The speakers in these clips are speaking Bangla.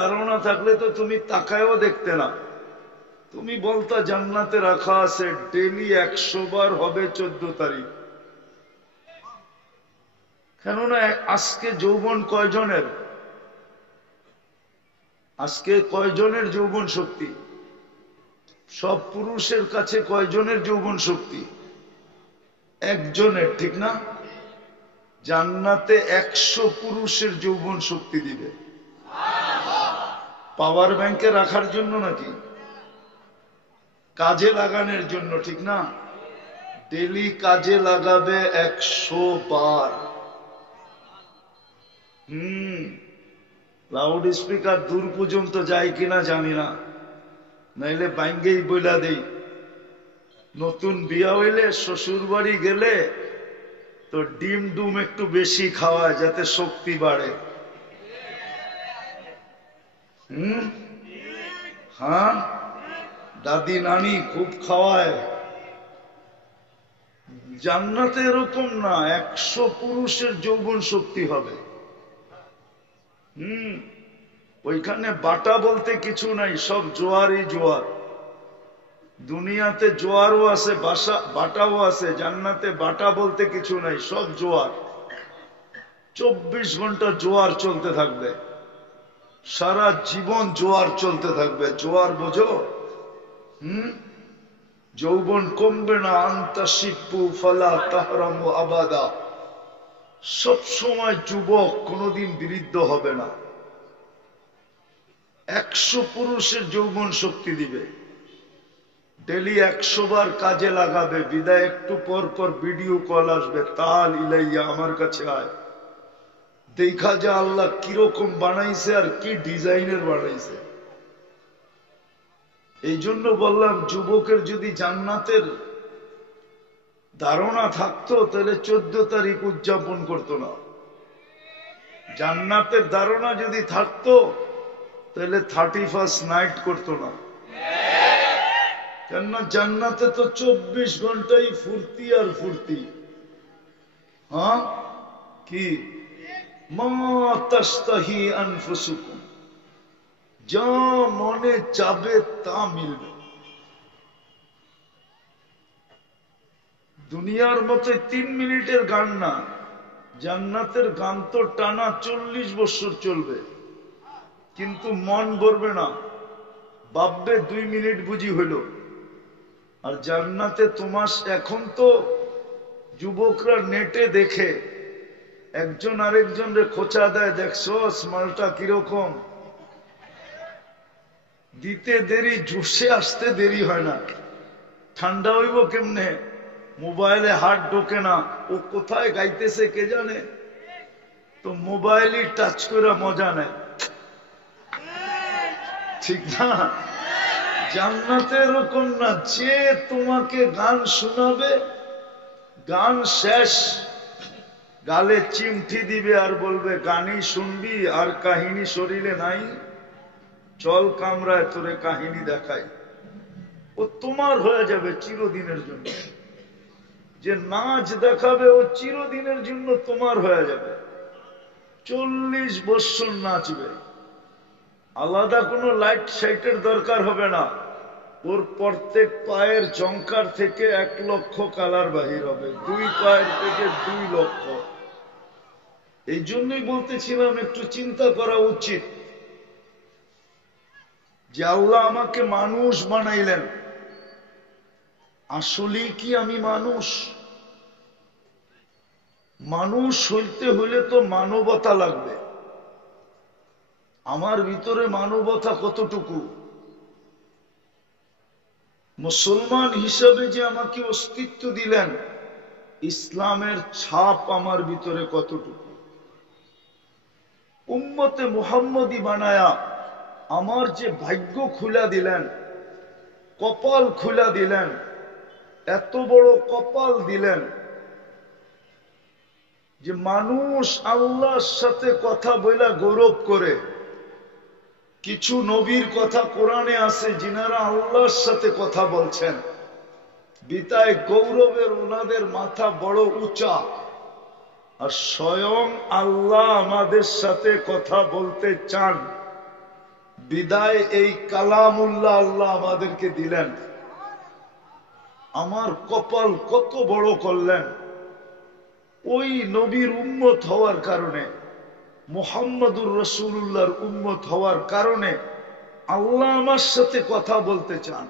ধারণা থাকলে তো তুমি তাকায়ও দেখতে না, তুমি বলতা জান্নাতে রাখা আছে ডেলি 100 বার হবে 14 তারিখ। কেননা আজকে যৌবন কয়জনের, আজকে কয়জনের যৌবন শক্তি? সব পুরুষের কাছে কয়জনের যৌবন শক্তি? একজনের, ঠিক না? জান্নাতে 100 পুরুষের যৌবন শক্তি দিবে। পাওয়ার ব্যাংকে রাখার জন্য নাকি কাজে লাগানোর জন্য, ঠিক না? ডেলি কাজে লাগাবে 100 বার। লাউড স্পিকার দূর পর্যন্ত যায় কিনা জানি না, নাইলে বাইঙ্গেই বইলা দেই। নতুন বিয়া হইলে শ্বশুর বাড়ি গেলে তো ডিম ডুম একটু বেশি খাওয়ায় যাতে শক্তি বাড়ে। হ্যাঁ, দাদি নানি খুব খাওয়ায়। জান্নাতে এরকম না, 100 পুরুষের যৌবন শক্তি হবে। ওইখানে বাটা বলতে কিছু নাই, সব জোয়ারই জোয়ার। দুনিয়াতে জোয়ারও আছে, বাটাও আছে, জান্নাতে বাটা বলতে কিছু নাই, সব জোয়ার। 24 ঘন্টা জোয়ার চলতে থাকবে, সারা জীবন জোয়ার চলতে থাকবে। জোয়ার বোঝো? যৌবন কমবে না। আন্তাশিপু ফালা তাহরামু আবাদা, সব সময় যুবক, কোনদিন বৃদ্ধ হবে না। 100 পুরুষের যৌবন শক্তি দিবে, ডেলি 100 বার কাজে লাগাবে। বিদায় একটু পর পর ভিডিও কল আসবে, তাল ইলাইয়া, আমার কাছে আয়, দেখা যা আল্লাহ কিরকম বানাইছে আর কি ডিজাইনের বানাইছে। এই জন্য বললাম, যুবকের যদি জান্নাতের ধারণা থাকতো তাহলে 14 তারিখ উদযাপন করতো না। জান্নাতের ধারণা যদি থাকতো তাহলে 31st নাইট করতো না। কেননা জান্নাতে তো 24 ঘন্টাই ফুর্তি আর ফুর্তি। হ্যাঁ, কি মা তাস্তাহি আনফুসুকুম, যা মনে চাবে তা মিলবে। দুনিয়ার মতো 3 মিনিটের গান না, জান্নাতের গান তো টানা 40 বছর চলবে, কিন্তু মন ভরবে না, ভাববে 2 মিনিট বুঝি হইল। আর জান্নাতে তোমার এখন তো যুবকরা নেটে দেখে, একজন আরেকজনরে খোঁচা দেয়, দেখছো মালটা কিরকম। দিতে দেরি, জোশে আসতে দেরি হয় না। ঠান্ডা হইব কেমনে, মোবাইলে হাত ঢোকে না, ও কোথায় গাইতেছে কে জানে, তো মোবাইলই টাচ করে মজা নেয়, ঠিক না? জান্নাতে এরকম না, যে তোমাকে গান শোনাবে, গান শেষ গালে চিমটি দিবে আর বলবে গানই শুনবি আর কাহিনী শরীরে নাই, চল কামরায় তোরে কাহিনী দেখাই। ও তোমার হয়ে যাবে চিরদিনের জন্য। যে নাচ দেখাবে ও চিরদিনের জন্য তোমার হয়ে যাবে, 40 বছর নাচবে। আলাদা কোনো লাইট সাইটের দরকার হবে না, ওর প্রত্যেক পায়ের জঙ্কার থেকে 1 লক্ষ কালার বাহির হবে, 2 পায়ের থেকে 2 লক্ষ। এই জন্যই বলতেছিলাম একটু চিন্তা করা উচিত যে আল্লাহ আমাকে মানুষ বানাইলেন, আসলে কি আমি মানুষ? মানুষ হইতে হইলে তো মানবতা লাগবে। আমার ভিতরে মানবতা কতটুকু? মুসলমান হিসাবে যে আমাকে অস্তিত্ব দিলেন, ইসলামের ছাপ আমার ভিতরে কতটুকু? উম্মতে মুহাম্মদী বানায়া আমার যে ভাগ্য খুলা দিলেন, কপাল খুলা দিলেন, এত বড় কপাল দিলেন যে মানুষ আল্লাহর সাথে কথা বলা গৌরব করে। কিছু নবীর কথা কোরআনে আছে যিনারা আল্লাহর সাথে কথা বলছেন, বিতায় গৌরবের ওনাদের মাথা বড় উঁচা। আর স্বয়ং আল্লাহ আমাদের সাথে কথা বলতে চান, বিদায় এই কালামুল্লাহ আল্লাহ আমাদেরকে দিলেন। আমার কপাল কত বড় করলেন, ওই নবীর উম্মত হওয়ার কারণে, মুহাম্মদুর রাসূলুল্লাহর উম্মত হওয়ার কারণে আল্লাহ আমার সাথে কথা বলতে চান।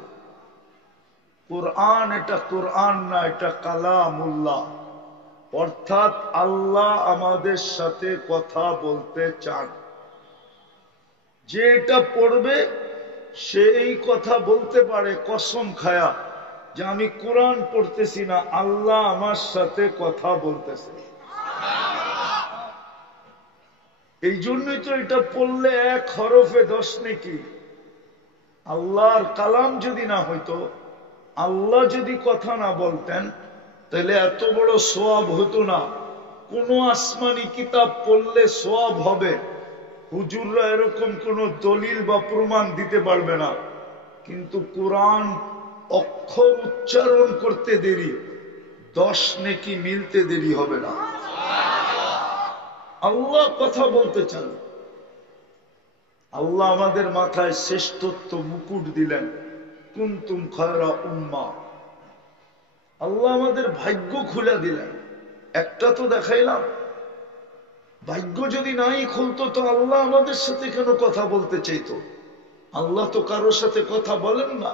কোরআন এটা কোরআন না, এটা কালামুল্লাহ, অর্থাৎ আল্লাহ আমাদের সাথে কথা বলতে চান। যে এটা পড়বে সে এই কথা বলতে পারে কসম খায়া যে আমি কোরআন পড়তেছি না, আল্লাহ আমার সাথে কথা বলতেছে। এই জন্যই তো এটা পড়লে 1 হরফে 10 নেকি। আল্লাহর কালাম যদি না হইতো, আল্লাহ যদি কথা না বলতেন, তাহলে এত বড় সওয়াব হতো না। কোন আসমানি কিতাব পড়লে সওয়াব হবে, হুজুররা এরকম কোন দলিল বা প্রমাণ দিতে পারবে না। কিন্তু কোরআন অক্ষর উচ্চারণ করতে দেরি, 10 নেকি মিলতে দেরি হবে না। আল্লাহ কথা বলতে চান। আল্লাহ আমাদের মাথায় শ্রেষ্ঠত্ব মুকুট দিলেন, কুনতুম খায়রা উম্মাহ। আল্লাহ আমাদের ভাগ্য খুলে দিলেন। একটা তো দেখাইলাম, ভাগ্য যদি নাই খুলতো তো আল্লাহ আমাদের সাথে কেন কথা বলতে চাইতো? আল্লাহ তো কারোর সাথে কথা বলেন না,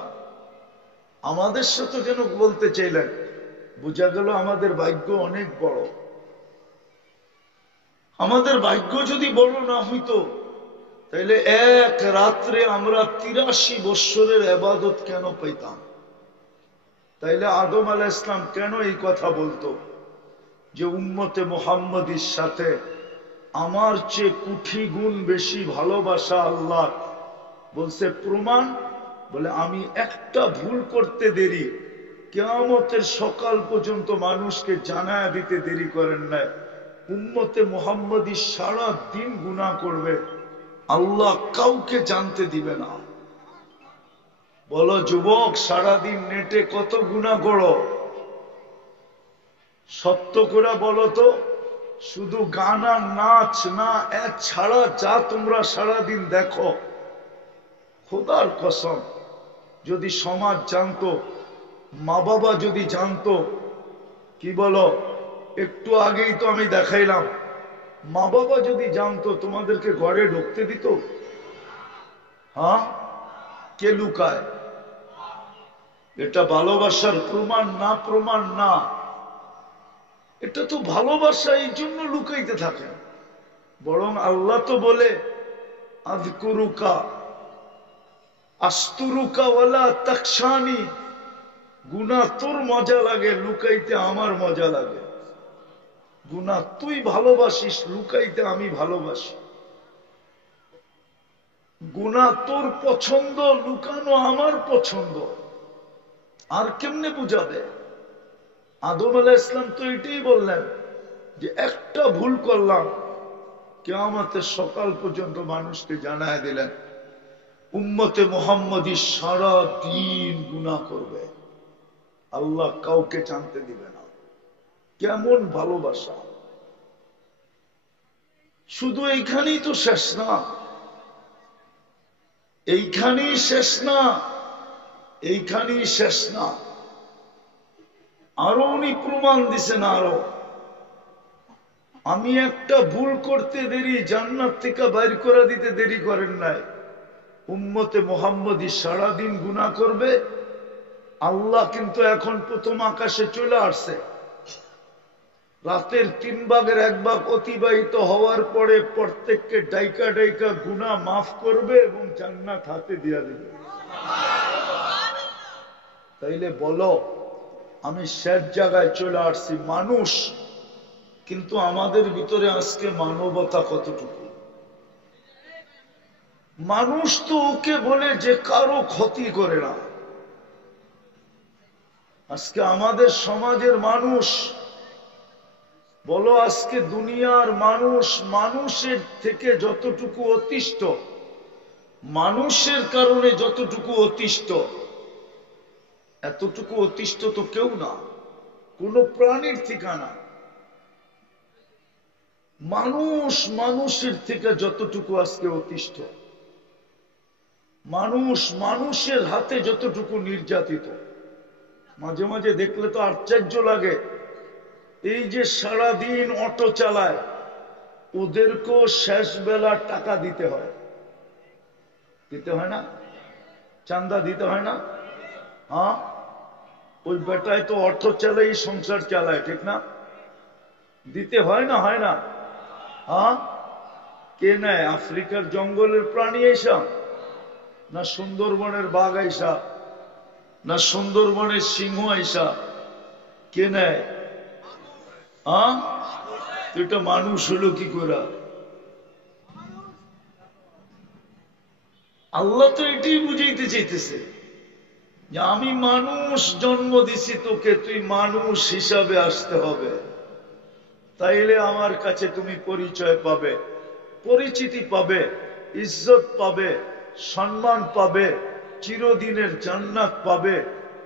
আমাদের সাথে কেন বলতে চাইলেন? বোঝা গেল আমাদের ভাগ্য অনেক বড়। আমাদের ভাগ্য যদি বড় না হইতো, তাহলে এক রাত্রে আমরা 83 বৎসরের ইবাদত কেন পেতাম? তাইলে আদম আলাইহিস সালাম কেন এই কথা বলতো যে উম্মতে মুহাম্মদীর সাথে আমার চেয়ে কোটি গুণ বেশি ভালোবাসা আল্লাহ? বলছে প্রমাণ, বলে আমি একটা ভুল করতে দেরি, কিয়ামতের সকাল পর্যন্ত মানুষকে জানায়া দিতে দেরি করেন নাই। উম্মতে মুহাম্মদী সারা দিন গুনাহ করবে, আল্লাহ কাউকে জানতে দিবে না। বলো যুবক, সারাদিন নেটে কত গুনাহ করো? সত্য করে বলো তো, শুধু গান আর নাচ না, ছাড়া যা তোমরা সারাদিন দেখো, খোদার কসম যদি সমাজ জানতো, মা বাবা যদি জানতো, কি বলো? একটু আগেই তো আমি দেখাইলাম, মা বাবা যদি জানতো তোমাদেরকে ঘরে ঢুকতে দিত? হ্যাঁ, কে লুকায়? এটা ভালোবাসার প্রমাণ না? প্রমাণ না, এটা তো ভালোবাসা, এই জন্য লুকাইতে থাকে। বরং আল্লাহ তো বলে আযকুরুকা আস্তুরুকা ওয়ালা তাকশানি। গুনাহ তোর মজা লাগে, লুকাইতে আমার মজা লাগে। গুনাহ তুই ভালোবাসিস, লুকাইতে আমি ভালোবাসি। গুনাহ তোর পছন্দ, লুকানো আমার পছন্দ। আর কেমনে বুঝাবে? আদম আলাইহিস সালাম তো এটাই বললেন যে একটা ভুল করলাম, কিয়ামতের সকাল পর্যন্ত মানুষকে জানায় দিলেন। উম্মতে মুহাম্মদী সারা দিন গুনাহ করবে, আল্লাহ কাউকে জানতে দিবে না। কেমন ভালোবাসা! শুধু এইখানেই তো শেষ না, এইখানেই শেষ না, এইখানেই শেষ না, আরো উনি প্রমাণ দিছেন। আরো আমি একটা ভুল করতে দেরি, জান্নাত থেকে বাইর করে দিতে দেরি করেন নাই। উম্মতে মুহাম্মদী সারাদিন গুনাহ করবে, আল্লাহ কিন্তু এখন প্রথম আকাশে চলে আসছে। রাতের 3 ভাগের 1 ভাগ অতিবাহিত হওয়ার পরে প্রত্যেককে ডাইকা ডাইকা গুনাহ মাফ করবে এবং জান্নাত হাতে দিয়া দিবে। তাইলে বলো, আমি শেষ জায়গায় চলে আসছি। মানুষ, কিন্তু আমাদের ভিতরে আজকে মানবতা কতটুকু? মানুষ তো ওকে বলে যে কারো ক্ষতি করে না। আজকে আমাদের সমাজের মানুষ, বলো আজকে দুনিয়ার মানুষ, মানুষের থেকে যতটুকু অতিষ্ঠ, মানুষের কারণে যতটুকু অতিষ্ঠ, এতটুকু অতিষ্ঠ তো কেউ না, কোন প্রাণীর ঠিকানা। মানুষ মানুষের থেকে যতটুকু আজকে অতিষ্ঠ, মানুষ মানুষের হাতে যতটুকু নির্যাতিত, মাঝে মাঝে দেখলে তো আশ্চর্য লাগে। এই যে সারাদিন অটো চালায়, ওদেরকেও শেষ বেলা টাকা দিতে হয়, দিতে হয় না? চান্দা দিতে হয় না? হ্যাঁ, ওই বেটায় তো অর্থ চালাই সংসার চালায়, ঠিক না? দিতে হয় না? হয় না? হ্যাঁ, কে নেয়? আফ্রিকার জঙ্গলের প্রাণী এইসব, না সুন্দরবনের বাঘ আইসা, না সুন্দরবনের সিংহ আইসা? কে নেয়? হ্যাঁ, এটা মানুষ হলো কি করে? আল্লাহ তো এটাই বুঝাইতে চাইতেছে যে আমি মানুষ জন্ম দিছি তোকে, তুই মানুষ হিসাবে আসতে হবে, তাইলে আমার কাছে তুমি পরিচয় পাবে, পরিচিতি পাবে, ইজ্জত পাবে, সম্মান পাবে, চিরদিনের জান্নাত পাবে,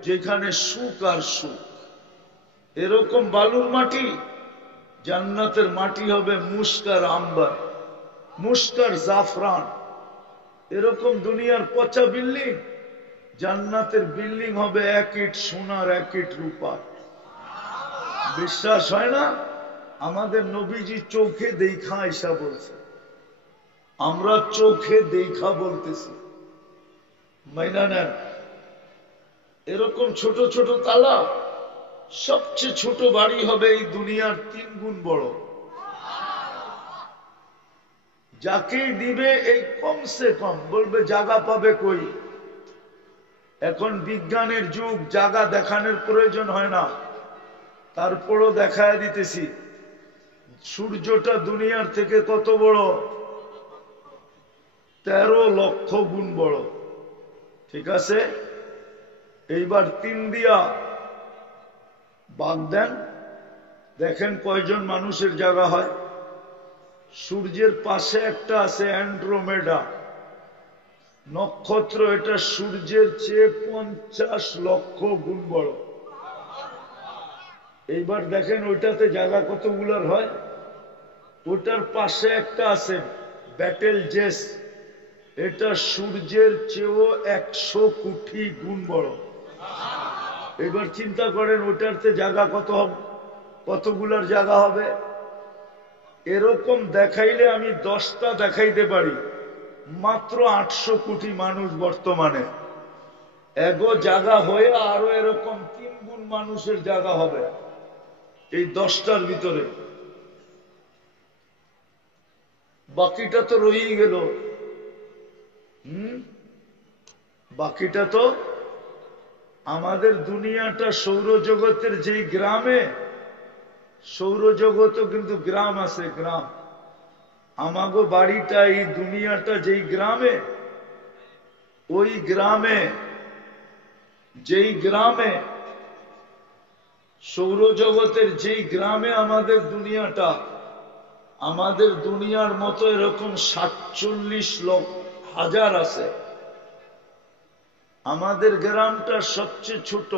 যেখানে সুখ আর সুখ। এরকম বালুর মাটি, জান্নাতের মাটি হবে মুস্কার আম্বার, মুস্কার জাফরান। এরকম দুনিয়ার পচা বিল্ডিং, জান্নাতের বিল্ডিং হবে এক ইট সোনার, এক ইট রূপা। বিশ্বাস হয় না? আমাদের নবীজি চোখে দেখা আইসা বলছে, আমরা চোখে দেখা বলতেছি, মাইনা নেন। এরকম ছোট ছোট তালা, সবচেয়ে ছোট বাড়ি হবে এই দুনিয়ার 3 গুণ বড়। যাকেই দিবে এই কমসে কম বলবে জায়গা পাবে কই। এখন বিজ্ঞানের যুগ, জায়গা দেখানোর প্রয়োজন হয় না, তারপরও দেখায় দিতেছি। সূর্যটা দুনিয়ার থেকে কত বড়? 13 লক্ষ গুণ বড়, ঠিক আছে? এইবার 3 দিয়া বাদ দেন, দেখেন কয়জন মানুষের জায়গা হয়। সূর্যের পাশে একটা আছে অ্যান্ড্রোমেডা নক্ষত্র, এটা সূর্যের চেয়ে 50 লক্ষ গুণ বড়। এইবার দেখেন ওইটাতে জায়গা কতগুলার হয়। ওটার পাশে একটা আছে ব্যাটেল জেস, এটা সূর্যের চেয়েও 100 কোটি গুণ বড়। এবার চিন্তা করেন ওটাতে জায়গা কতগুলার জায়গা হবে। এরকম দেখাইলে আমি 10টা দেখাইতে পারি, মাত্র 800 কোটি মানুষ বর্তমানে। এগো জায়গা হয়ে আরো এরকম 3 গুণ মানুষের জায়গা হবে এই 10টার ভিতরে। বাকিটা তো রয়েই গেল। বাকিটা তো আমাদের দুনিয়াটা সৌরজগতের যেই গ্রামে, সৌরজগতও কিন্তু গ্রাম আছে, গ্রাম। আমাগো বাড়িটা, এই দুনিয়াটা যেই গ্রামে, ওই গ্রামে, যেই গ্রামে সৌরজগতের যেই গ্রামে আমাদের দুনিয়াটা, আমাদের দুনিয়ার মতো এরকম 47,000,000 আছে। আমাদের গ্রামটা সবচেয়ে ছোট।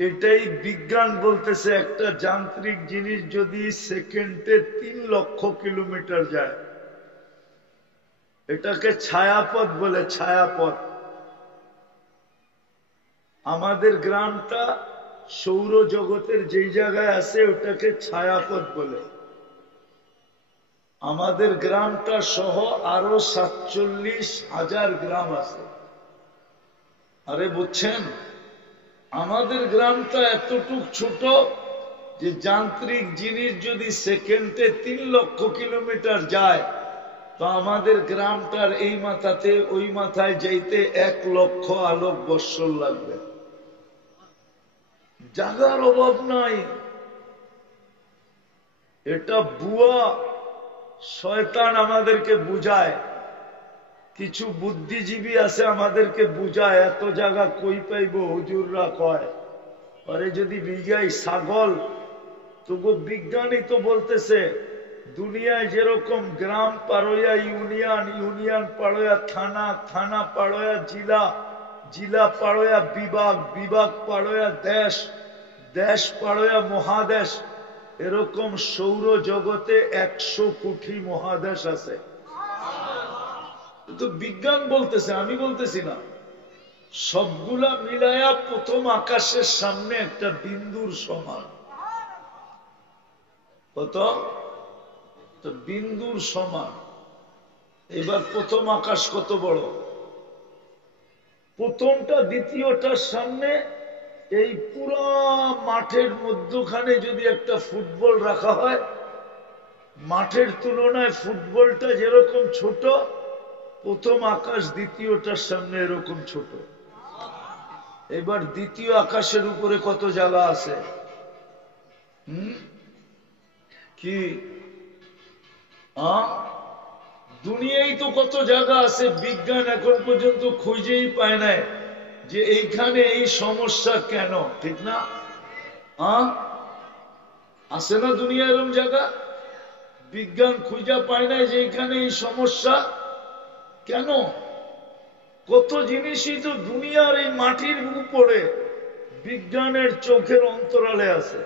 এটাই বিজ্ঞান বলতেছে, একটা যান্ত্রিক জিনিস যদি সেকেন্ডে 3 লক্ষ কিলোমিটার যায়, এটাকে ছায়াপথ বলে, ছায়াপথ। আমাদের গ্রামটা সৌরজগতের যেই জায়গায় আছে ওটাকে ছায়াপথ বলে। আমাদের গ্রামটা সহ আরো 47,000 গ্রাম আছে। আরে বুঝছেন, আমাদের গ্রামটা এতটুক ছোট যে যান্ত্রিক জিনিস যদি সেকেন্ডে 3 লক্ষ কিলোমিটার যায়, তো আমাদের গ্রামটার এই মাথাতে ওই মাথায় যাইতে 1 লক্ষ আলোক বৎসর লাগবে। জায়গার অভাব নাই। এটা বুয়া, শয়তান আমাদেরকে বুঝায়। কিছু বুদ্ধিজীবী আছে আমাদেরকে বুঝায়, এত জায়গা কই পাইব, হুজুররা কয়। আরে যদি বিঘাই ছাগল, তবু বিজ্ঞানী তো বলতেছে দুনিয়ায় যেরকম গ্রাম পাড়য়া ইউনিয়ন, ইউনিয়ন পাড়য়া থানা, থানা পাড়য়া জিলা, জিলা পাড়য়া বিভাগ, বিভাগ পাড়য়া দেশ, দেশ পাড়য়া মহাদেশ, এরকম সৌর জগতে 100 কোটি মহাদেশ আছে। তো বিজ্ঞান বলতেছে, আমি বলতেছি না। সবগুলা মিলায়া প্রথম আকাশের সামনে একটা বিন্দুর সমান। কত? তো বিন্দুর সমান। এবার প্রথম আকাশ কত বড়? প্রথমটা দ্বিতীয়টার সামনে এই পুরা মাঠের মধ্যখানে যদি একটা ফুটবল রাখা হয়, মাঠের তুলনায় ফুটবলটা যেরকম ছোট, প্রথম আকাশ দ্বিতীয়টার সামনে এরকম ছোট। এবার দ্বিতীয় আকাশের উপরে কত জায়গা আছে? কি দুনিয়ায় তো কত জায়গা আছে, বিজ্ঞান এখন পর্যন্ত খুঁজেই পায় না যে এইখানে এই সমস্যা কেন, ঠিক না? আছে না দুনিয়া এরকম জায়গা? বিজ্ঞান খুঁজা পায় না যে এইখানে এই সমস্যা কেন। কত জিনিসই তো দুনিয়ার এই মাটির উপরে বিজ্ঞানের চোখের অন্তরালে আছে।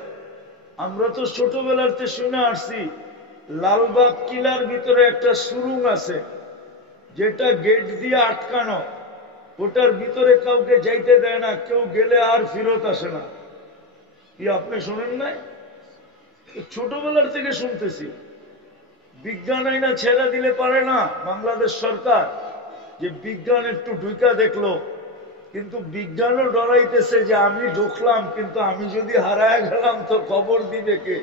আমরা তো ছোটবেলাতে শুনে আসছি লালবাগ কিলার ভিতরে একটা সুরুং আছে, যেটা গেট দিয়ে আটকানো, ওটার ভিতরে কাউকে যাইতে দেয় না, কেউ গেলে আর ফেরত আসে না। কি আপনি শোনেন নাই? ছোটবেলার থেকে শুনতেছি। বিজ্ঞান আইনা ছেড়ে দিলে পারে না বাংলাদেশ সরকার, যে বিজ্ঞান একটু ঢুকা দেখলো, কিন্তু বিজ্ঞানও ডরাইতেছে যে আমি ঢুকলাম, কিন্তু আমি যদি হারায় গেলাম তো খবর দিবে কে,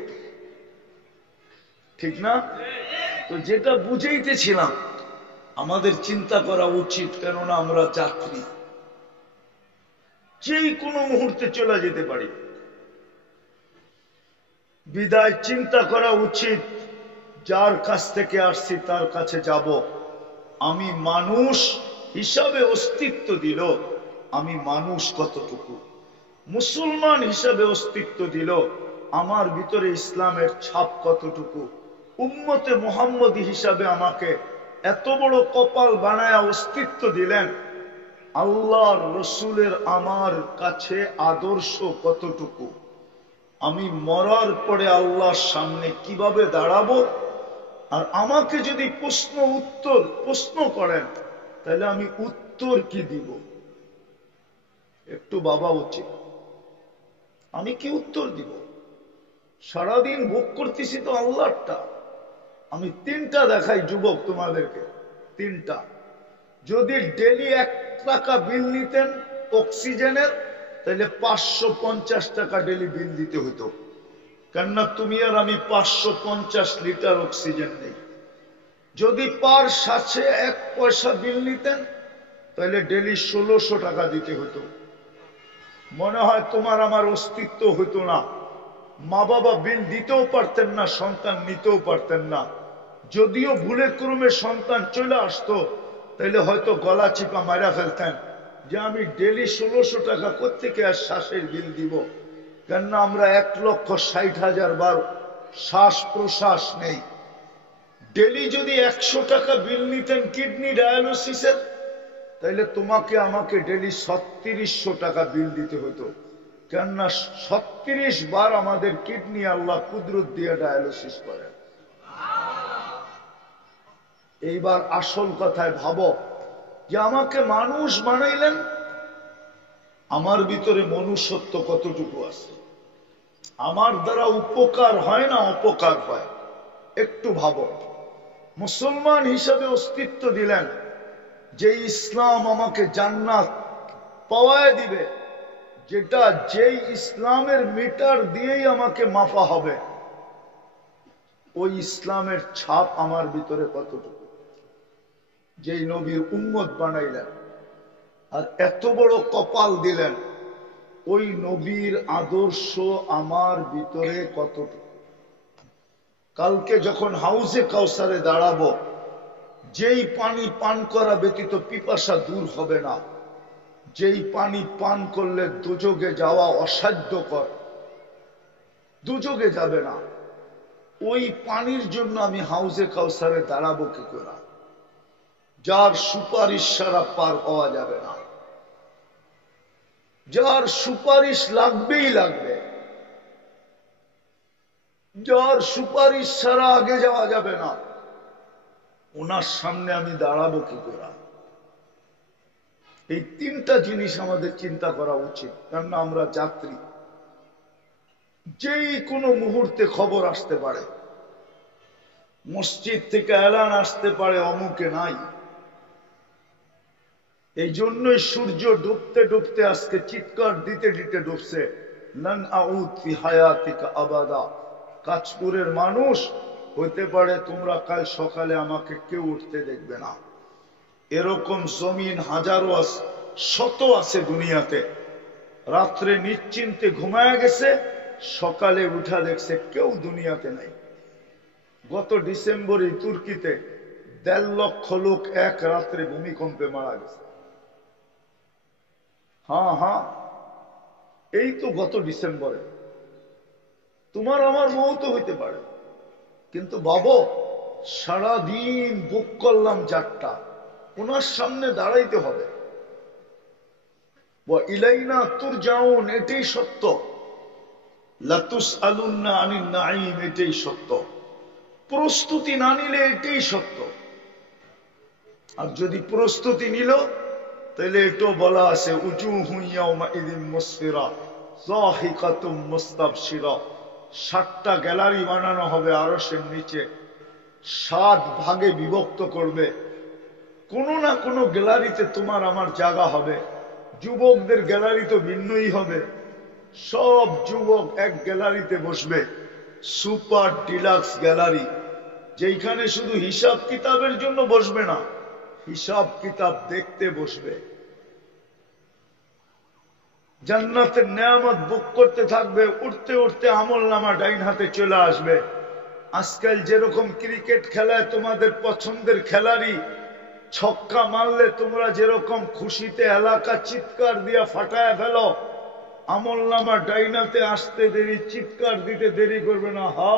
ঠিক না? তো যেটা বুঝাইতেছিলাম, আমাদের চিন্তা করা উচিত, কেননা আমরা যাত্রী, যেই কোনো মুহূর্তে চলে যেতে পারি। বিদায় চিন্তা করা উচিত, যার কাছ থেকে আসছি তার কাছে যাব। আমি মানুষ হিসাবে অস্তিত্ব দিল, আমি মানুষ কতটুকু, মুসলমান হিসাবে অস্তিত্ব দিল, আমার ভিতরে ইসলামের ছাপ কতটুকু, উম্মতে মুহাম্মদী হিসাবে আমাকে এত বড় কপাল বানায়া অস্তিত্ব দিলেন, আল্লাহর রসুলের আমার কাছে আদর্শ কতটুকু, আমি মরার পরে আল্লাহর সামনে কিভাবে দাঁড়াবো, আর আমাকে যদি প্রশ্ন করেন তাহলে আমি উত্তর কি দিব, একটু ভাবা উচিত। আমি কি উত্তর দিব? সারাদিন ভোগ করতেছি তো আল্লাহরটা। আমি তিনটা দেখাই যুবক তোমাদেরকে, তিনটা। যদি ডেলি 1 টাকা বিল নিতেন অক্সিজেনের, তাহলে 550 টাকা ডেলি বিল দিতে হতো। কেননা তুমি আর আমি 550 লিটার অক্সিজেন নেই। যদি পার সাথে 1 পয়সা বিল নিতেন, তাহলে ডেলি 1600 টাকা দিতে হতো। মনে হয় তোমার আমার অস্তিত্ব হতো না। মা বাবা বিল দিতেও পারতেন না, সন্তান নিতেও পারতেন না। যদিও ভুলে ক্রমে সন্তান চলে আসতো, তাহলে হয়তো গলা চিপা মারা ফেলতেন যে আমি ডেলি 1600 টাকা কোত্থেকে আর শ্বাসের বিল দিব। কেননা আমরা 1,60,000 বার শ্বাস প্রশ্বাস নেই। ডেলি যদি 100 টাকা বিল নিতেন কিডনি ডায়ালিসিসের, তাহলে তোমাকে আমাকে ডেলি 3600 টাকা বিল দিতে হতো। কেননা 36 বার আমাদের কিডনি আল্লাহ কুদরত দিয়ে ডায়ালিসিস করে। এইবার আসল কথায় ভাবো যে আমাকে মানুষ বানাইলেন, আমার ভিতরে মনুষ্যত্ব কতটুকু আছে, আমার দ্বারা উপকার হয় না অপকার হয়, একটু ভাবো। মুসলমান হিসাবে অস্তিত্ব দিলেন, যে ইসলাম আমাকে জান্নাত পাওয়ায় দিবে, যেটা যেই ইসলামের মিটার দিয়েই আমাকে মাপা হবে, ওই ইসলামের ছাপ আমার ভিতরে কতটুকু। যেই নবীর উম্মত বানাইলেন আর এত বড় কপাল দিলেন, ওই নবীর আদর্শ আমার ভিতরে কতটুকু। কালকে যখন হাউজে কাউসারে দাঁড়াবো, যেই পানি পান করা ব্যতীত পিপাসা দূর হবে না, যেই পানি পান করলে দুযোগে যাওয়া অসাধ্যকর, দুযোগে যাবে না, ওই পানির জন্য আমি হাউজে কাউসারে দাঁড়াবো কি করে? যার সুপারিশ ছাড়া পার হওয়া যাবে না, যার সুপারিশ লাগবেই লাগবে, যার সুপারিশ ছাড়া আগে যাওয়া যাবে না। ওনার সামনে আমি দাঁড়াবো কি করে? এই তিনটা জিনিস আমাদের চিন্তা করা উচিত, কেননা আমরা যাত্রী। যেই কোনো মুহূর্তে খবর আসতে পারে, মসজিদ থেকে এলান আসতে পারে অমুকে নাই। এই জন্যই সূর্য ডুবতে ডুবতে আজকে চিৎকার দিতে দিতে ডুবছে, লান আউদ ফি হায়াতিকা আবাদা। কাঁচপুরের মানুষ, হইতে পারে তোমরা কাল সকালে আমাকে কেউ উঠতে দেখবে না। এরকম জমিন হাজারো শত আছে দুনিয়াতে। রাত্রে নিশ্চিন্তে ঘুমায় গেছে, সকালে উঠা দেখছে কেউ দুনিয়াতে নাই। গত ডিসেম্বরে তুর্কিতে 1.5 লক্ষ লোক এক রাত্রে ভূমিকম্পে মারা গেছে। হ্যাঁ, এই তো গত ডিসেম্বরে। তোমার আমার মৌত হইতে পারে, কিন্তু বাবা সারাদিন বুক করলাম যাত্রা, ওনার সামনে দাঁড়াইতে হবে। ইলাইনা তুরজাউন, এটাই সত্য। লাতুসআলুন্না আনিন নাঈম, এটাই সত্য। প্রস্তুতি না নিলে এটাই সত্য। আর যদি প্রস্তুতি নিল, তাহলে এটাও বলা আছে উজুহু ইয়াউমা ইযিন মুসফিরা যাহিকাতুম মুস্তাবশিরা। 7টা গ্যালারি বানানো হবে আরশের নিচে, 7 ভাগে বিভক্ত করবে। কোনো না কোনো গ্যালারিতে তোমার আমার জায়গা হবে। যুবকদের গ্যালারি তো ভিন্নই হবে। সব যুবক এক গ্যালারিতে বসবে, সুপার ডিলাক্স গ্যালারি, যেখানে শুধু হিসাব কিতাবের জন্য বসবে না, হিসাব কিতাব দেখতে বসবে। জান্নাতের নেয়ামত বুক করতে থাকবে, উঠতে উঠতে আমলনামা ডাইন হাতে চলে আসবে। আজকাল যেরকম ক্রিকেট খেলায় তোমাদের পছন্দের খেলারি ছক্কা মারলে তোমরা যেরকম খুশিতে এলাকা চিৎকার দিয়া ফাটায় ফেলো, আমলনামা ডাইনাতে আসতে দেরি, চিৎকার দিতে দেরি করবে না। হা,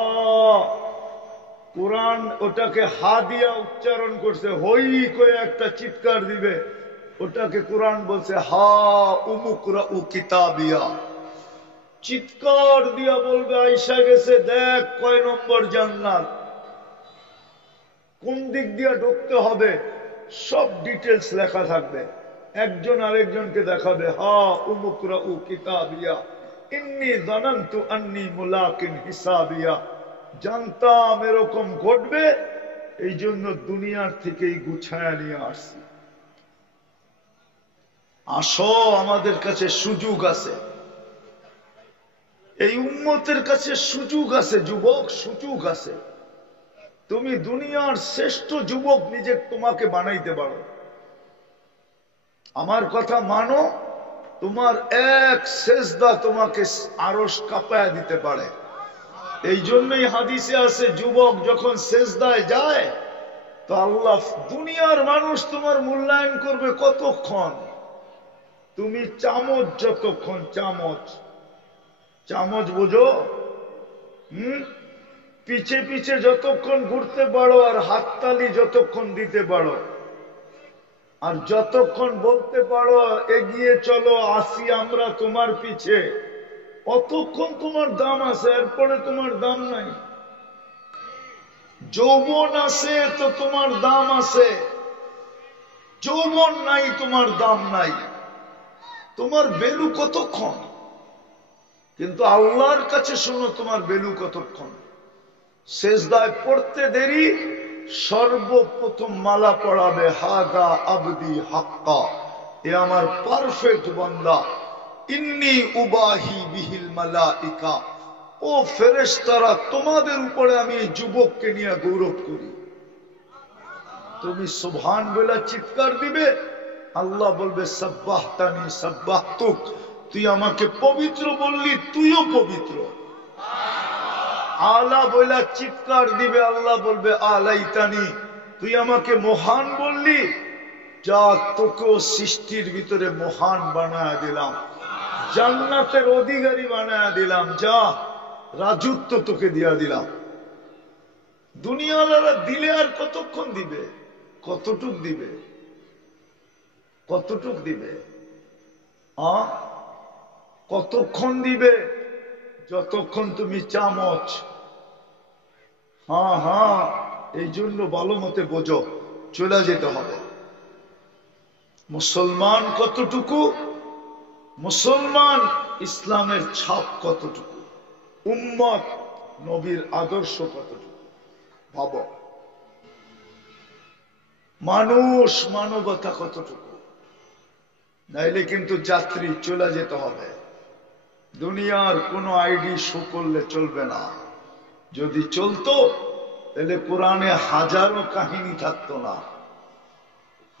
কোরআন ওটাকে হা দিয়া উচ্চারণ করছে, হই কয়ে একটা চিৎকার দিবে, ওটাকে কোরআন বলছে হা উমুকরা উ কিতাবিয়া। চিৎকার দিয়া বলবে আইসা গেছে, দেখ কয় নম্বর জান্নাত, কোন দিক দিয়া ঢুকতে হবে, সব ডিটেলস লেখা থাকবে। একজন আরেকজনকে দেখাবে, হা উমুকরা উ কিতাবিয়া ইন্নী যানানতু আন্নী মুলাকিন হিসাবিয়া। জানতাম এরকম ঘটবে, এই জন্য দুনিয়ার থেকেই গুছায়া নিয়ে আসছি। আসো, আমাদের কাছে সুযোগ আছে, এই উম্মতের কাছে সুযোগ আছে। যুবক, সুযোগ আছে। তুমি দুনিয়ার শ্রেষ্ঠ যুবক নিজে তোমাকে বানাইতে পারো। আমার কথা মানো, তোমার এক সেজদা তোমাকে আরশ কাঁপায়া দিতে পারে। এই জন্যই হাদিসে আছে, যুবক যখন সেজদায় যায় তো আল্লাহ, দুনিয়ার মানুষ তোমার মূল্যায়ন করবে কতক্ষণ? তুমি চামচ যতক্ষণ, চামচ বুঝো? পিছে পিছে যতক্ষণ ঘুরতে পারো আর হাততালি যতক্ষণ দিতে পারো, আর যতক্ষণ বলতে পারো এগিয়ে চলো, আসি আমরা তোমার পিছে, অতক্ষণ তোমার দাম আছে, এরপরে তোমার দাম নাই। যৌবন আছে তো তোমার দাম আছে, যৌবন নাই তোমার দাম নাই। তোমার ভ্যালু কতক্ষণ? কিন্তু আল্লাহর কাছে শোনো, তোমার ভ্যালু কতক্ষণ? সেজদায় পড়তে দেরি, সর্বপ্রথম মালা পড়াবে হাদা আবদি হাক্কা, এ আমার পারফেক্ট বান্দা। ইন্নী উবাহি বিহিল মালাইকা, ও ফেরেশতারা, তোমাদের উপরে আমি এই যুবককে নিয়ে গৌরব করি। তুমি সুবহান বলে চিৎকার দিবে, আল্লাহ বলবে সাব্বাহতানি সাব্বাহতুক, তুই আমাকে পবিত্র বললি, তুইও পবিত্র। আলা বইলা চিৎকার দিবে, আল্লাহ বলবে আলাইতানি, তুই আমাকে মহান বললি, যা তোকেও সৃষ্টির ভিতরে মহান বানায় দিলাম, জান্নাতের অধিকারী বানায় দিলাম, যা রাজত্ব তোকে দিয়া দিলাম। দুনিয়াওয়ালারা দিলে আর কতক্ষণ দিবে? কতটুক দিবে? কতটুক দিবে? কতক্ষণ দিবে? যতক্ষণ তুমি চামচ। হ্যাঁ, এই জন্য ভালো মতে বোঝো, চলে যেতে হবে। মুসলমান কতটুকু, মুসলমান ইসলামের ছাপ কতটুকু, উম্মত নবীর আদর্শ কতটুকু, ভাবো। মানুষ মানবতা কতটুকু, নাইলে কিন্তু যাত্রী চলে যেতে হবে। দুনিয়ার কোনো আইডি শো করলে চলবে না। যদি চলতো তাহলে কোরআনে হাজারো কাহিনী থাকতো না,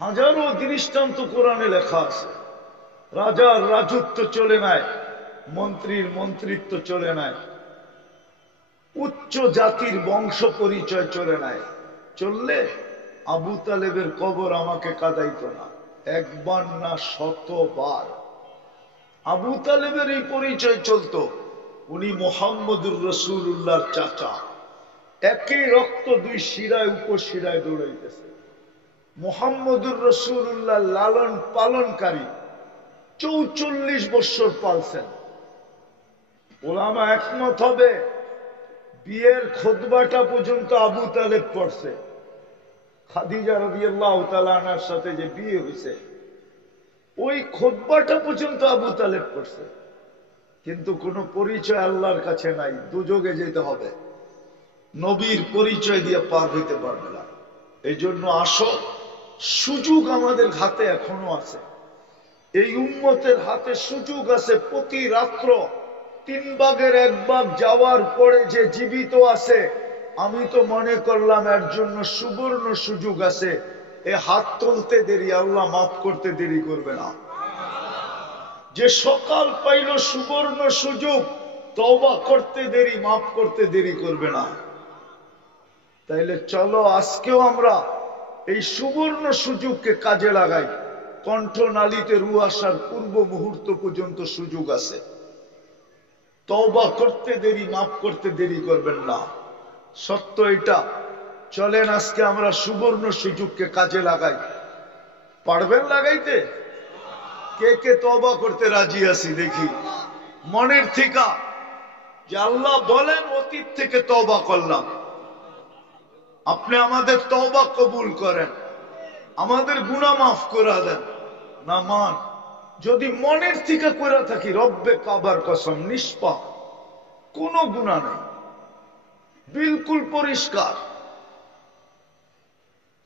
হাজারো দৃষ্টান্ত কোরআনে লেখা আছে। রাজার রাজত্ব চলে নাই, মন্ত্রীর মন্ত্রিত্ব চলে নাই, উচ্চ জাতির বংশ পরিচয় চলে নাই। চললে আবু তালেবের কবর আমাকে কাঁদাইতো না, একবার না শতবার। আবু তালেবের এই পরিচয় চলতো, উনি মুহাম্মদুর রাসূলুল্লাহর চাচা। একই রক্ত দুই শিরায় উপশিরায় দৌড়াইতেছে। মুহাম্মদুর রাসূলুল্লাহ লালন পালনকারী ৪৪ বছর পালছেন। ওলামা একমত হবে, বিয়ের খুতবাটা পর্যন্ত আবু তালেব পড়ছে। খাদিজা রাদিয়াল্লাহু তাআলা আনহার সাথে যে বিয়ে হয়েছে, ওই খুতবাটা পর্যন্ত আবু তালেব পড়ছে। কিন্তু কোনো পরিচয় আল্লাহর কাছে নাই, দুযোগে যেতে হবে, নবীর পরিচয় দিয়ে পার হইতে পারবে না। এই জন্য আসো, সুযোগ আমাদের হাতে এখনো আছে, এই উম্মতের হাতে সুযোগ আছে। প্রতি রাত্র 3 ভাগের 1 ভাগ যাওয়ার পরে যে জীবিত আছে, আমি তো মনে করলাম এর জন্য সুবর্ণ সুযোগ আছে। এ হাত তুলতে দেরি, আল্লাহ মাফ করতে দেরি করবে না। যে সকাল পাইল সুবর্ণ সুযোগ, তওবা করতে দেরি, মাফ করতে দেরি করবে না। তাইলে চলো আজকেও আমরা এই সুবর্ণ সুযোগকে কাজে লাগাই। কণ্ঠনালীতে রূহ আসার পূর্ব মুহূর্ত পর্যন্ত সুযোগ আছে। তওবা করতে দেরি, মাফ করতে দেরি করবেন না। সত্য এটা। চলেন আজকে আমরা সুবর্ণ সুযোগকে কাজে লাগাই। পারবেন লাগাইতে? কে কে তওবা করতে রাজি আছি দেখি মনের থেকে, যে আল্লাহ বলেন অতীত থেকে তওবা করলাম, আপনি আমাদের তওবা কবুল করেন, আমাদের গুনাহ মাফ করে দেন। না মান, যদি মনের থেকে করে থাকি, রব্বে কাবার কসম নিষ্পাপ, কোনো গুনাহ নেই, বিলকুল পরিষ্কার।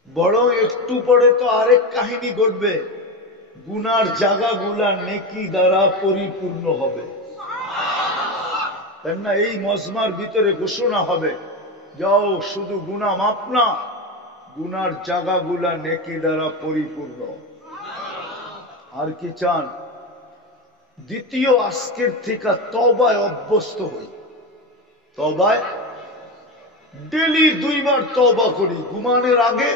বড় একটু পরে তো আরেক কাহিনী ঘটবে, গুনার জায়গাগুলা নেকি দ্বারা পরিপূর্ণ হবে। তাই না? এই মজমার ভিতরে ঘোষণা হবে, যাও শুধু গুনাহ মাপ না, গুনার জায়গাগুলা নেকি দ্বারা পরিপূর্ণ। আর কি চান? দ্বিতীয়, আজকের থেকে তওবায় অভ্যস্ত হই। তওবায় ডেলি 2 বার তওবা করি, ঘুমানোর আগে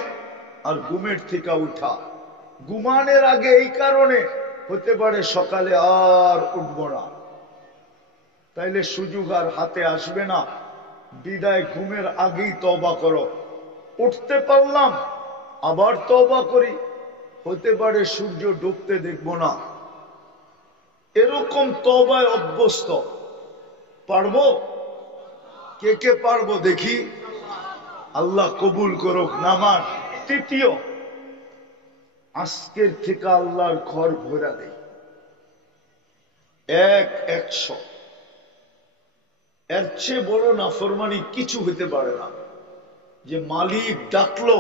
আর ঘুমের থেকে উঠা। ঘুমানোর আগে এই কারণে, হতে পারে সকালে আর উঠব না, তাইলে সুযোগ আর হাতে আসবে না। বিদায় ঘুমের আগেই তওবা করো। উঠতে পারলাম, আবার তওবা করি, হতে পারে সূর্য ডুবতে দেখব না। এরকম তওবায় অভ্যস্ত। পারবো? কে কে পারবো দেখি? আল্লাহ কবুল করুক। নামান তৃতীয়, আজকের থেকে আল্লাহর ঘর ভরা দেয় 100। এর চেয়ে বড় নাফরমানি কিছু হইতে পারে না। যে মালিক ডাকলো,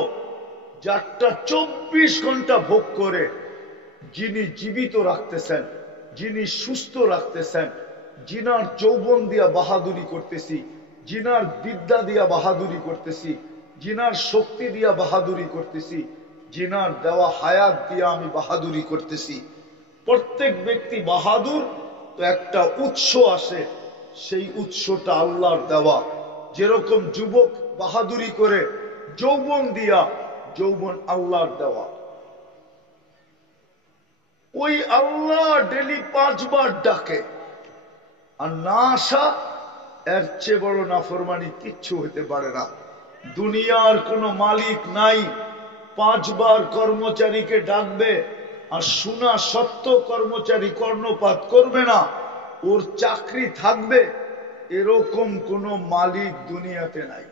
যারটা 24 ঘন্টা ভোগ করে, যিনি জীবিত রাখতেছেন, যিনি সুস্থ রাখতেছেন, যিনার যৌবন দিয়া বাহাদুরি করতেছি, যিনার বিদ্যা দিয়া বাহাদুরি করতেছি, যিনার শক্তি দিয়া বাহাদুরি করতেছি, যিনার দেওয়া হায়াত দিয়া আমি বাহাদুরি করতেছি। প্রত্যেক ব্যক্তি বাহাদুর তো একটা উৎস আসে, সেই উৎসটা আল্লাহর দেওয়া। যেরকম যুবক বাহাদুরি করে যৌবন দিয়া, যৌবন আল্লাহর দেওয়া। ওই আল্লাহ ডেলি 5 বার ডাকে, আর না আসা, এর চেয়ে বড় নাফরমানি কিচ্ছু হতে পারে না। দুনিয়ার কোনো মালিক নাই 5 বার কর্মচারীকে ডাকবে আর শোনা সত্য কর্মচারী কর্ণপাত করবে না, ওর চাকরি থাকবে, এরকম কোন মালিক দুনিয়াতে নাই।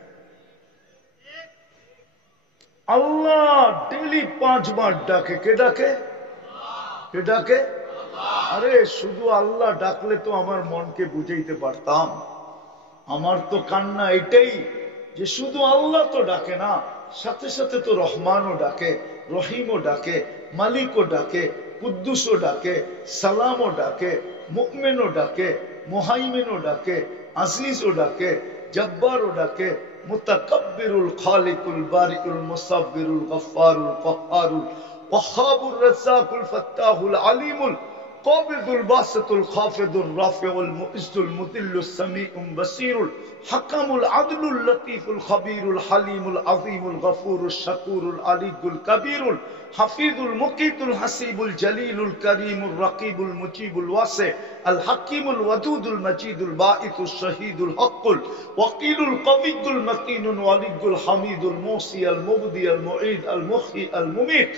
আল্লাহ ডেলি 5 বার ডাকে। কে ডাকে? কে ডাকে? আরে শুধু আল্লাহ ডাকলে তো আমার মনকে বুঝাইতে পারতাম। আমার তো কান্না এটাই যে শুধু আল্লাহ তো ডাকে না, সাথে সাথে তো রহমানও ডাকে, রহিমও ডাকে, মালিকও ডাকে, কুদ্দুসও ডাকে, সালামও ডাকে, মুমিনও ডাকে, মুহাইমিনও ডাকে, আজিজও ডাকে, জব্বারও ডাকে, মুতাকাব্বিরুল খালিকুল বারিকুল মুসাব্বিরুল গফফারুল কহ্হারুল ওয়াহ্হাবুর রাজ্জাকুল ফাত্তাহুল আলিমুল قابض الباسط الخافض الرافع المؤز المذل السميع البصير الحكم العدل اللطيف الخبير الحليم العظيم الغفور الشكور العلي الكبير الحفيظ المقيت الحسيب الجليل الكريم الرقيب المجيب الواسع الحكيم الودود المجيد الباعث الشهيد الحق الوكيل القوي المتين الولي الحميد الموصي المبدي المعيد المحيي المميت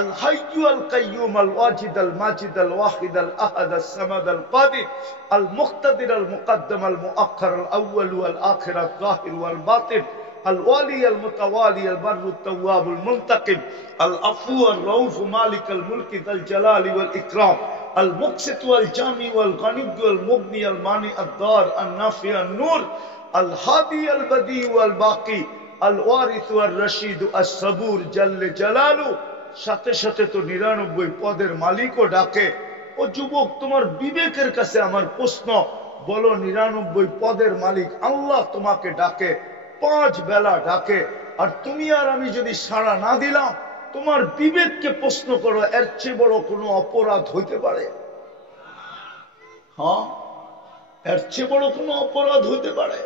الحي القيوم الواجد الماجد الواحد الأحد الصمد القادر المقتدر المقدم المؤخر الأول والآخر الظاهر والباطن الوالي المتوالي البر التواب المنتقم العفو الرؤوف مالك الملك ذا الجلال والإكرام المقسط والجامع والغني والمغني المانع الضار النافع النور الهادي البديع والباقي الوارث والرشيد الصبور جل جلاله। সাথে সাথে তো 99 পদের মালিকও ডাকে। ও যুবক, তোমার বিবেকের কাছে আমার প্রশ্ন, বলো 99 পদের মালিক আল্লাহ তোমাকে ডাকে, 5 বেলা ডাকে, আর তুমি আর আমি যদি সাড়া না দিলাম, তোমার বিবেককে প্রশ্ন করো, এর চেয়ে বড় কোনো অপরাধ হইতে পারে? হ্যাঁ, এর চেয়ে বড় কোনো অপরাধ হইতে পারে?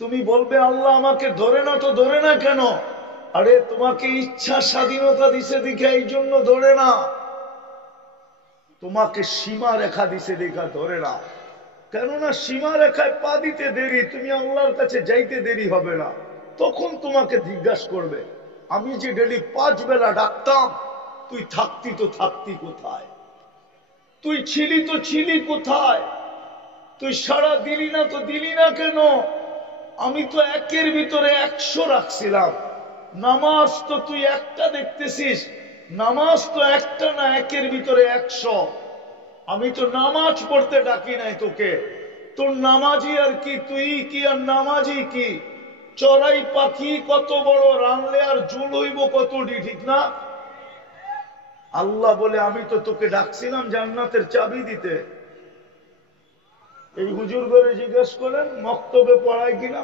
তুমি বলবে আল্লাহ আমাকে ধরে না, তো ধরে না কেন? আরে তোমাকে ইচ্ছা স্বাধীনতা দিছে দেখে এই জন্য ধরে না, তোমাকে সীমা রেখা দিছে দেখা ধরে না। কেননা সীমা রেখায় পা দিতে দেরি, তুমি আল্লাহর কাছে যাইতে দেরি হবে না। তখন তোমাকে জিজ্ঞাসা করবে, আমি যে ডেলি 5 বেলা ডাকতাম, তুই থাকতি তো থাকতি কোথায়? তুই ছিলি তো ছিলি কোথায়? তুই সারা দিলি না তো দিলি না কেন? আমি তো 1-এর ভিতরে 100 রাখছিলাম। নামাজ তো তুই একটা দেখতেছিস, নামাজ তো একটা না, 1-এর ভিতরে 100। আমি তো নামাজ পড়তে ডাকি নাই তোকে। তোর নামাজি আর কি, তুই কি আর নামাজি কি? চড়াই পাখি কত বড়, রানলে আর জুল হইব কতটি, ঠিক না? আল্লাহ বলে আমি তো তোকে ডাকছিলাম জান্নাতের চাবি দিতে। এই হুজুর করে জিজ্ঞেস করেন মক্তবে পড়ায় কিনা।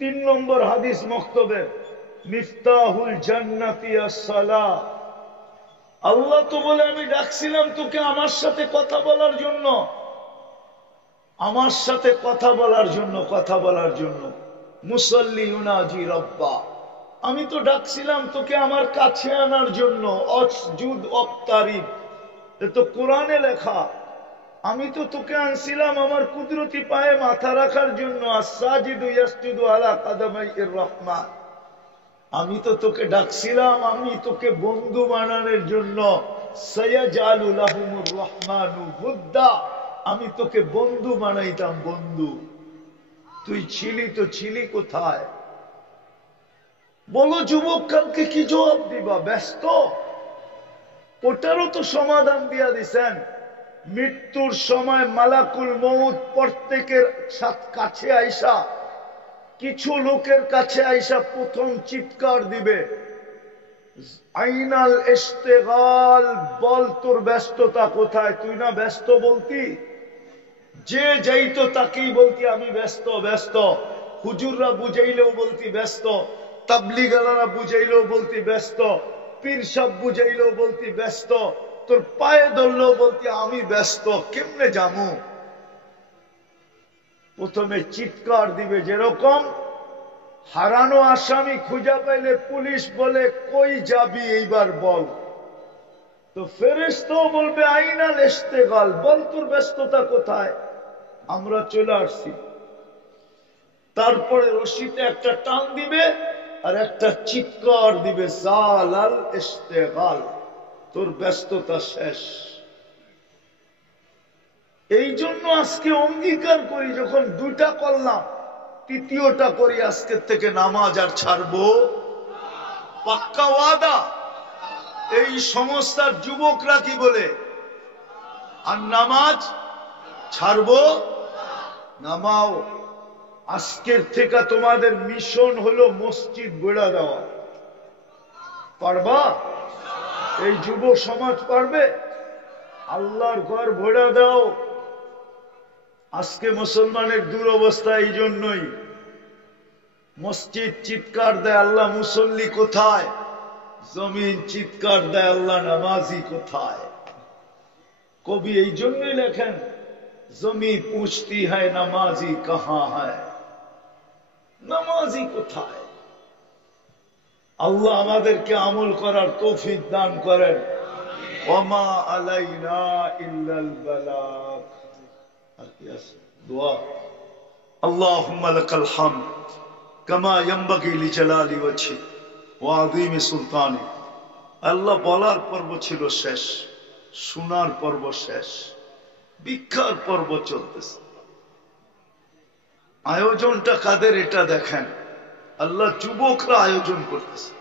3 নম্বর হাদিস মক্তবে, মিফতাহুল জান্নাতি আস-সালাহ। আল্লাহ তো বলে আমি ডাকছিলাম তোকে আমার সাথে কথা বলার জন্য, আমার সাথে কথা বলার জন্য, কথা বলার জন্য। মুসাল্লি ইউনাজি রব্বা, আমি তো ডাকছিলাম তোকে আমার কাছে আনার জন্য। অসজুদ ওয়াক্তারিব, এ তো কোরআনে লেখা। আমি তো তোকে আনছিলাম আমার কুদরতি পায়ে মাথা রাখার জন্য। আস-সাজিদু ইয়াসজুদু আলা কাদামাইর রহমান। আমি তো তোকে ডাকছিলাম, আমি তোকে বন্ধু বানানোর জন্য। সায়াজালু লাহুমুর রহমানু বুদ্দা, আমি তোকে বন্ধু বানাইতাম, বন্ধু। তুই ছিলি তো ছিলি কোথায়? বলো যুবক, কালকে কি জবাব দিবা? ব্যস্ত? ওটারও তো সমাধান দিয়া দিছেন। মৃত্যুর সময় মালাকুল মউত প্রত্যেকের কাছে আইসা, কিছু লোকের কাছে আইসা প্রথম চিৎকার দিবে, আইনাল ইশতিগাল, বল তোর ব্যস্ততা কোথায়? তুই না ব্যস্ত বলতি? যে যাইতো তাকেই বলতি আমি ব্যস্ত ব্যস্ত। হুজুররা বুঝাইলেও বলতি ব্যস্ত, তাবলিগালারা বুঝাইলেও বলতি ব্যস্ত, পীর সাহেব বুঝাইলেও বলতি ব্যস্ত, তোর পায়ে ধরলেও বলতি আমি ব্যস্ত। কেমনে জামু? প্রথমে চিৎকার দিবে, যেরকম হারানো আসামি খুঁজা পাইলে পুলিশ বলে কই যাবি এইবার বল, তো ফেরেশতাও বলবে আইনাল ইশতিগাল, বল তোর ব্যস্ততা কোথায়? আমরা চলে আসছি। তারপরে রশিতে একটা টান দিবে আর একটা চিৎকার দিবে, জালাল ইশতিগাল, তোর ব্যস্ততা শেষ। এই জন্য আজকে অঙ্গীকার করি, যখন 2টা করলাম, 3য়টা করি, আজকের থেকে নামাজ আর ছাড়বো। পাক্কা ওয়াদা। এই সংস্থার যুবকরা কি বলে? আর নামাজ ছাড়বো। নামাও। আজকের থেকে তোমাদের মিশন হলো মসজিদ গড়া দেওয়া। পারবা? এই যুব সমাজ পারবে? আল্লাহর ঘর ভরা দাও। আজকে মুসলমানের দুরবস্থা এই জন্যই। মসজিদ চিৎকার দেয় আল্লাহ মুসল্লি কোথায়, জমিন চিৎকার দেয় আল্লাহ নামাজি কোথায়। কবি এই জন্যই লেখেন, জমি পুছতি হয় নামাজি কাহা হয়, নামাজি কোথায়। আল্লাহ আমাদেরকে আমল করার তৌফিক দান করেন। ওমা আলাইনা ইল্লাল বালাগ। আর কি আছে? দোয়া। আল্লাহুম্মা লাকাল হামদ কামা ইয়ানবাগি লিজালালি ওয়াজহিক ওয়া আযীমি সুলতানিক। আল্লাহ বলার পর্ব ছিল শেষ, শোনার পর্ব শেষ, ভিক্ষার পর্ব চলতেছে। আয়োজনটা কাদের এটা দেখেন। আল্লাহ যুবকরা আয়োজন করতেছে।